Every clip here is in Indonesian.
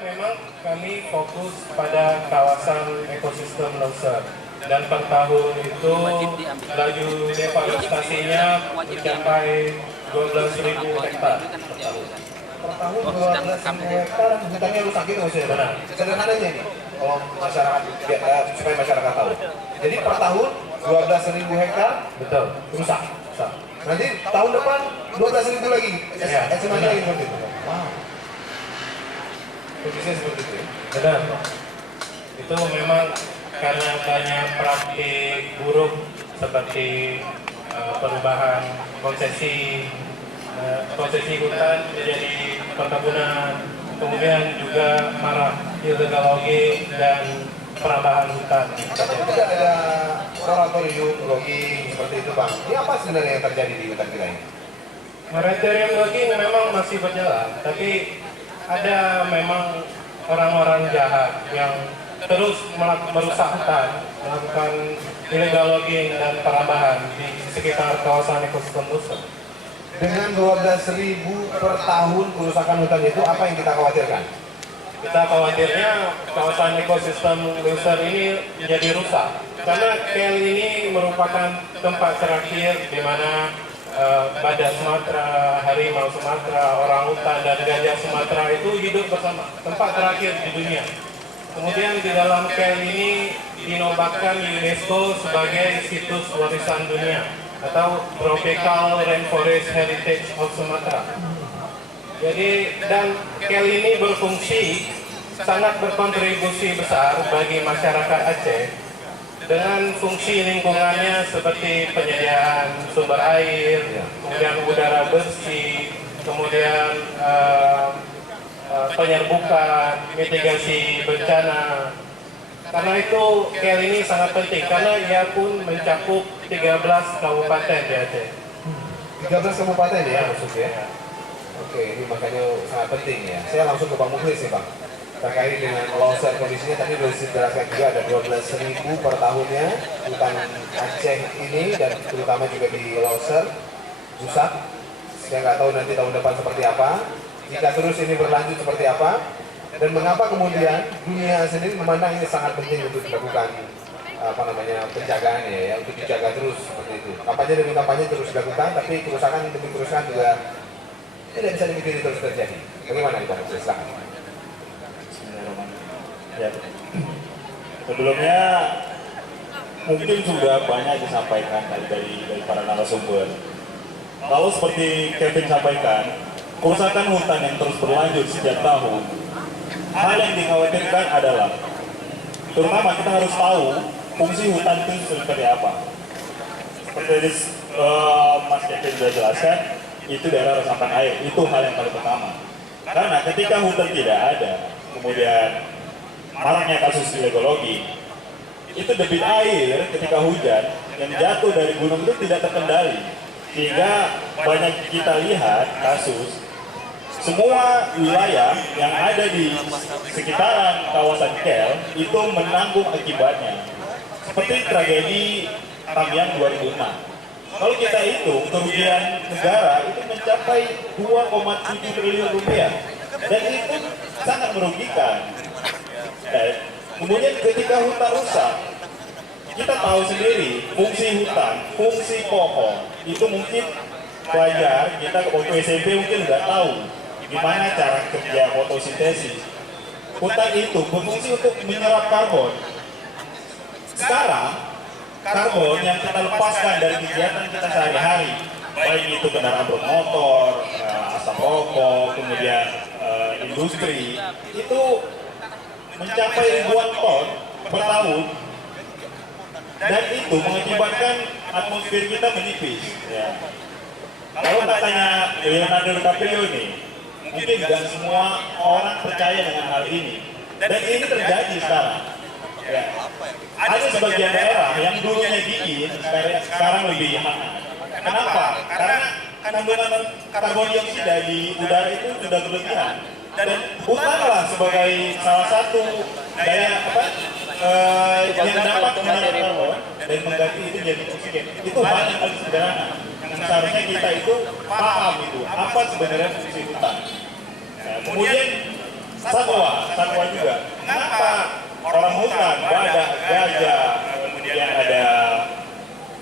memang kami fokus pada kawasan ekosistem loser. Dan per tahun itu laju deforestasinya mencapai 12.000 hektar per tahun. Per tahun 12.000 hektar hutannya rusak gitu maksudnya. Benar. Sederhananya ini, kalau masyarakat supaya masyarakat tahu. Jadi per tahun 12.000 hektar Betul. rusak. Rusak. Nanti tahun depan 12.000 lagi. Ya, Estimasi benar. lagi seperti itu. Wow. Kondisinya seperti itu ya. Benar. Itu memang karena banyak praktik buruk seperti perubahan konsesi hutan menjadi perkebunan, kemudian juga marak illegal logging dan perambahan hutan. Tapi tidak ada moratorium logging seperti itu Bang. Ini apa sebenarnya yang terjadi di hutan kita ini? Moratorium logging memang masih berjalan, tapi ada memang orang-orang jahat yang terus merusak hutan, melakukan illegal logging dan perambahan di sekitar kawasan ekosistem loser. Dengan 12.000 per tahun kerusakan hutan itu apa yang kita khawatirkan? Kita khawatirnya kawasan ekosistem loser ini menjadi rusak karena KL ini merupakan tempat terakhir di mana badak Sumatera, harimau Sumatera, orangutan dan gajah Sumatera itu hidup bersama, tempat terakhir di dunia. Kemudian di dalam KL ini dinobatkan UNESCO sebagai situs warisan dunia atau Tropical Rainforest Heritage of Sumatra. Jadi dan KL ini berfungsi sangat berkontribusi besar bagi masyarakat Aceh dengan fungsi lingkungannya seperti penyediaan sumber air, kemudian udara bersih, kemudian penyerbukan, mitigasi bencana. Karena itu KL ini sangat penting karena ia pun mencakup 13 kabupaten di Aceh. 13 kabupaten ya maksudnya? Oke, ini makanya sangat penting ya. Saya langsung ke Bang Mukhlis nih Bang. Terkait dengan loser kondisinya tadi sudah dijelaskan juga ada 12.000 per tahunnya hutan Aceh ini dan terutama juga di loser rusak. Saya nggak tahu nanti tahun depan seperti apa. Jika terus ini berlanjut seperti apa dan mengapa kemudian dunia sendiri memandang ini sangat penting untuk dilakukan penjagaan ya untuk dijaga terus seperti itu. Kampanye demi kampanye terus dilakukan, tapi kerusakan demi kerusakan juga tidak bisa dipikir terus terjadi. Bagaimana nih Bang? Silakan. Ya. Sebelumnya mungkin sudah banyak disampaikan dari para narasumber. Kalau seperti Kevin sampaikan, kerusakan hutan yang terus berlanjut sejak tahun, hal yang dikhawatirkan adalah, terutama kita harus tahu fungsi hutan itu seperti apa. Seperti Mas Kevin sudah jelaskan, itu daerah resapan air, itu hal yang paling pertama. Karena ketika hutan tidak ada, kemudian maraknya kasus illegal logging, itu debit air ketika hujan yang jatuh dari gunung itu tidak terkendali, sehingga banyak kita lihat kasus semua wilayah yang ada di sekitaran kawasan KL itu menanggung akibatnya, seperti tragedi Tamiang 2006. Kalau kita hitung kerugian negara itu mencapai 2,7 triliun rupiah dan itu sangat merugikan. Kemudian ketika hutan rusak, kita tahu sendiri fungsi hutan, fungsi pohon itu mungkin pelajar kita waktu SMP mungkin sudah tahu gimana cara kerja fotosintesis. Hutan itu berfungsi untuk menyerap karbon. Sekarang karbon yang kita lepaskan dari kegiatan kita sehari-hari, baik itu kendaraan bermotor, asap rokok, kemudian industri, itu mencapai ribuan ton per tahun, dan itu mengakibatkan atmosfer kita menipis. Ya. Kalau tanya Leonardo DiCaprio nih, mungkin tidak semua orang percaya dengan hal ini, dan ini terjadi sekarang. Ya. Ada sebagian daerah yang dulunya dingin, sekarang lebih hangat. Kenapa? Karena kandungan karbon dioksida di udara itu sudah berlebihan. Dan hutanlah sebagai salah satu daya yang dapat menarik karbon dan mengganti itu jadi oksigen. Itu hal yang paling sederhana. Yang seharusnya kita itu paham itu apa sebenarnya fungsi hutan. Nah, kemudian satwa juga. Kenapa orang hutan, badak, gajah, kemudian ada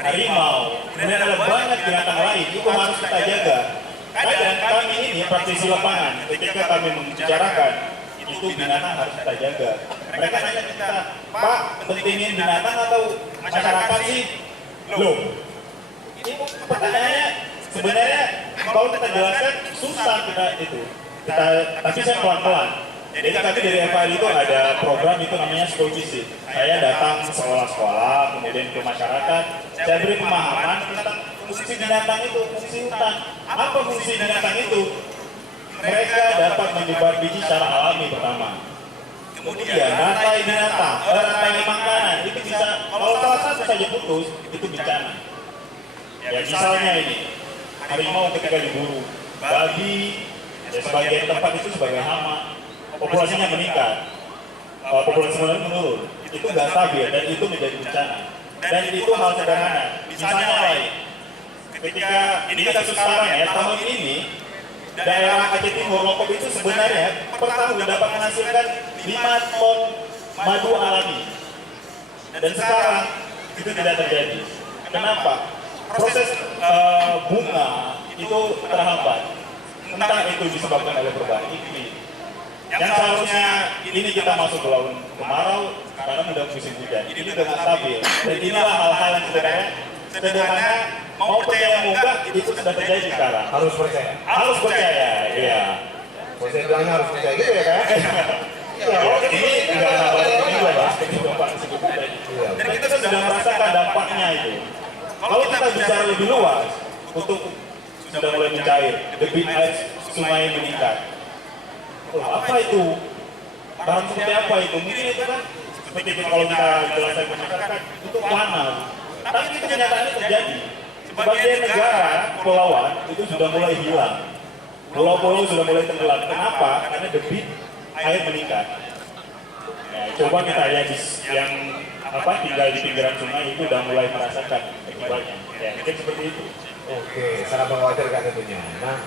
harimau, kemudian ada banyak binatang lain, itu harus kita jaga. Kadang kami ini praktisi lapangan, ketika kami membicarakan, itu binatang harus kita jaga. Mereka nanya kita, Pak, pentingin binatang atau masyarakat sih? Loh, ini pertanyaannya sebenarnya kalau kita jelaskan susah kita itu. Tapi saya pelan-pelan. Jadi kami dari FAI itu ada program itu namanya School Visit. Saya datang ke sekolah-sekolah, kemudian ke masyarakat, saya beri pemahaman tentang fungsi binatang itu, fungsi hutan. Apa fungsi binatang itu? Mereka dapat menyebar biji secara alami pertama. Kemudian rantai binatang, rantai makanan itu bisa, kalau salah satu saja putus, itu bencana. Ya misalnya ini, harimau ketika diburu, babi, ya sebagian tempat itu sebagai hama, populasinya meningkat, populasi menurun, itu nggak stabil dan itu menjadi bencana. Dan itu hal sederhana. Misalnya lain, ketika ini kasus sekarang ya, tahun ini daerah Aceh Timur Lombok itu sebenarnya per tahun dapat menghasilkan 5 ton madu alami. Dan sekarang itu tidak terjadi. Kenapa? Proses bunga itu terhambat. Entah itu disebabkan oleh perubahan iklim. Yang seharusnya ini kita masuk ke laut kemarau karena sudah musim hujan. Ini tidak stabil. Dan inilah hal-hal yang sederhana, mau percaya mau enggak, itu sudah terjadi sekarang. Harus percaya. Harus percaya, iya. Saya bilangnya harus percaya gitu ya kan? Ini tidak hal ini juga Pak, seperti Bapak sebutkan tadi. Dan kita sudah merasakan dampaknya itu. Kalau kita bicara lebih luas, untuk sudah mulai mencair, debit air sungai meningkat. Oh, apa itu? Barang seperti apa itu? Mungkin itu kan seperti kalau kita jelaskan ke masyarakat, itu panas. Tapi itu kenyataannya terjadi. Sebagian negara, kepulauan, itu sudah mulai hilang. Pulau-pulau sudah mulai tenggelam. Kenapa? Karena debit air meningkat. Nah, coba kita lihat yang tinggal di pinggiran sungai itu sudah mulai merasakan akibatnya. Ya, mungkin seperti itu. Oke, sangat mengkhawatirkan tentunya. Nah,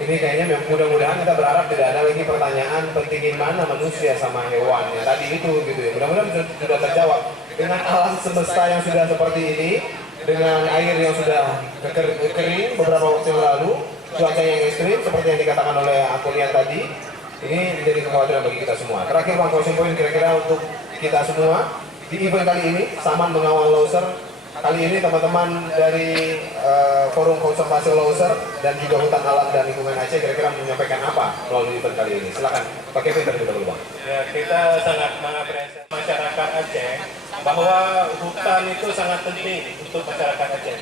ini kayaknya mudah-mudahan kita berharap tidak ada lagi pertanyaan pentingin mana manusia sama hewan yang tadi itu gitu ya. Mudah-mudahan sudah terjawab dengan alam semesta yang sudah seperti ini, dengan air yang sudah kering beberapa waktu yang lalu, cuaca yang ekstrim seperti yang dikatakan oleh Akulian tadi, ini menjadi kekhawatiran bagi kita semua. Terakhir Bang, closing point kira-kira untuk kita semua di event kali ini, Saman Mengawal Loser. Kali ini teman-teman dari Forum Konservasi Loser dan juga Hutan Alam dan Lingkungan Aceh kira-kira menyampaikan apa melalui event kali ini? Silakan, Pak Kevin terlebih dahulu Bang. Ya, kita sangat mengapresiasi masyarakat Aceh bahwa hutan itu sangat penting untuk masyarakat Aceh,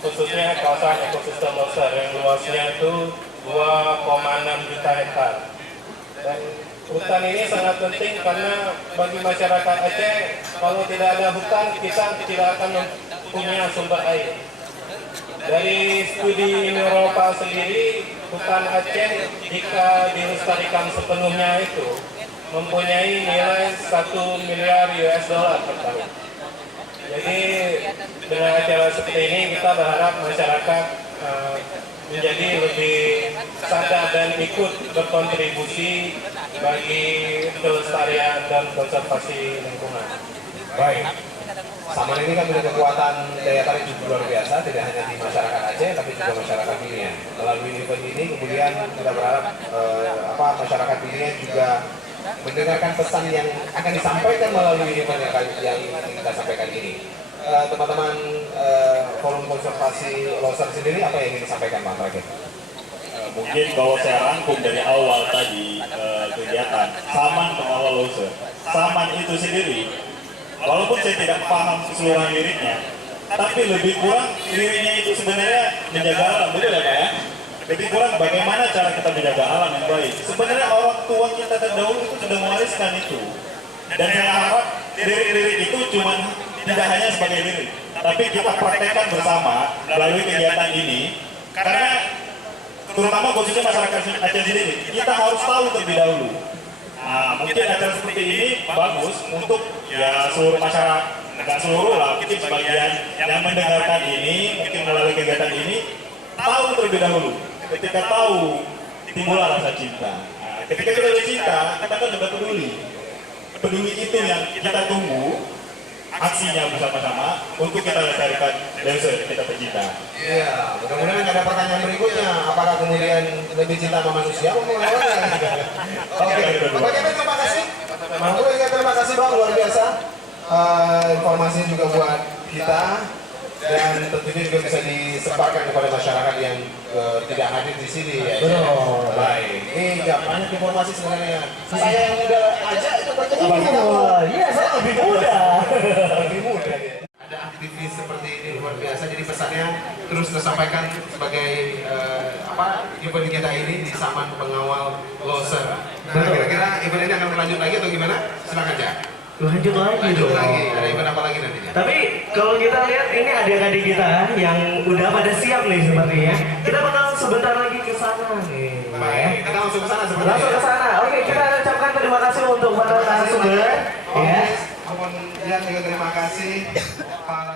khususnya kawasan ekosistem Loser yang luasnya itu 2,6 juta hektar. Dan hutan ini sangat penting karena bagi masyarakat Aceh, kalau tidak ada hutan kita tidak akan punya sumber air. Dari studi Eropa sendiri, hutan Aceh jika dilestarikan sepenuhnya itu mempunyai nilai 1 miliar US dollar per tahun. Jadi dengan acara seperti ini kita berharap masyarakat menjadi lebih sadar dan ikut berkontribusi bagi kelestarian dan konservasi lingkungan. Baik. Saman ini kan punya kekuatan daya tarik cukup luar biasa, tidak hanya di masyarakat Aceh, tapi juga masyarakat dunia. Melalui event ini, kemudian kita berharap masyarakat dunia juga mendengarkan pesan yang akan disampaikan melalui event yang kita sampaikan ini. Teman-teman Forum Konservasi Loser sendiri, apa yang ingin disampaikan Bang terakhir? Mungkin kalau saya rangkum dari awal tadi kegiatan Saman Mengawal Loser, Saman itu sendiri, walaupun saya tidak paham keseluruhan liriknya, tapi lebih kurang liriknya itu sebenarnya menjaga alam, betul ya Pak ya? Lebih kurang bagaimana cara kita menjaga alam yang baik. Sebenarnya orang tua kita terdahulu itu sudah mewariskan itu. Dan saya harap lirik-lirik itu cuma tidak hanya sebagai lirik, tapi kita praktekkan bersama melalui kegiatan ini, karena terutama khususnya masyarakat Aceh sendiri, kita harus tahu terlebih dahulu. Nah, mungkin acara seperti ini bagus untuk ya seluruh masyarakat, nggak seluruh lah, mungkin sebagian yang mendengarkan ini, mungkin melalui kegiatan ini, tahu terlebih dahulu. Ketika tahu, timbullah rasa cinta. Nah, ketika kita udah cinta, kita kan udah peduli. Peduli itu yang kita tunggu aksinya bersama-sama untuk kita lestarikan Leuser kita tercinta. Iya, mudah-mudahan ada pertanyaan berikutnya. Apakah kemudian lebih cinta sama manusia atau sama hewan? Oke, Pak Kevin terima kasih. Terima kasih Bang, luar biasa. Informasinya juga buat kita dan tentunya juga bisa disebarkan kepada masyarakat yang tidak hadir di sini ya. Betul. Baik, ini nggak banyak informasi sebenarnya. Saya yang udah aja itu baca Iya, saya lebih muda. lebih mudah ya. Ada aktivis seperti ini luar biasa, jadi pesannya terus tersampaikan sebagai event kita ini di Saman Pengawal Loser. Nah, kira-kira event ini akan berlanjut lagi atau gimana? Silakan aja. Lanjut lagi Lanjut dong. lagi, ada event apa lagi nantinya? Tapi kalau kita lihat ini adik-adik kita yang udah pada siap nih sepertinya. Kita bakal sebentar lagi ke sana nih. Baik, kita langsung ke sana sepertinya. Langsung ke sana. Oke, kita ucapkan terima kasih untuk para narasumber. Ya. Kemudian juga terima kasih para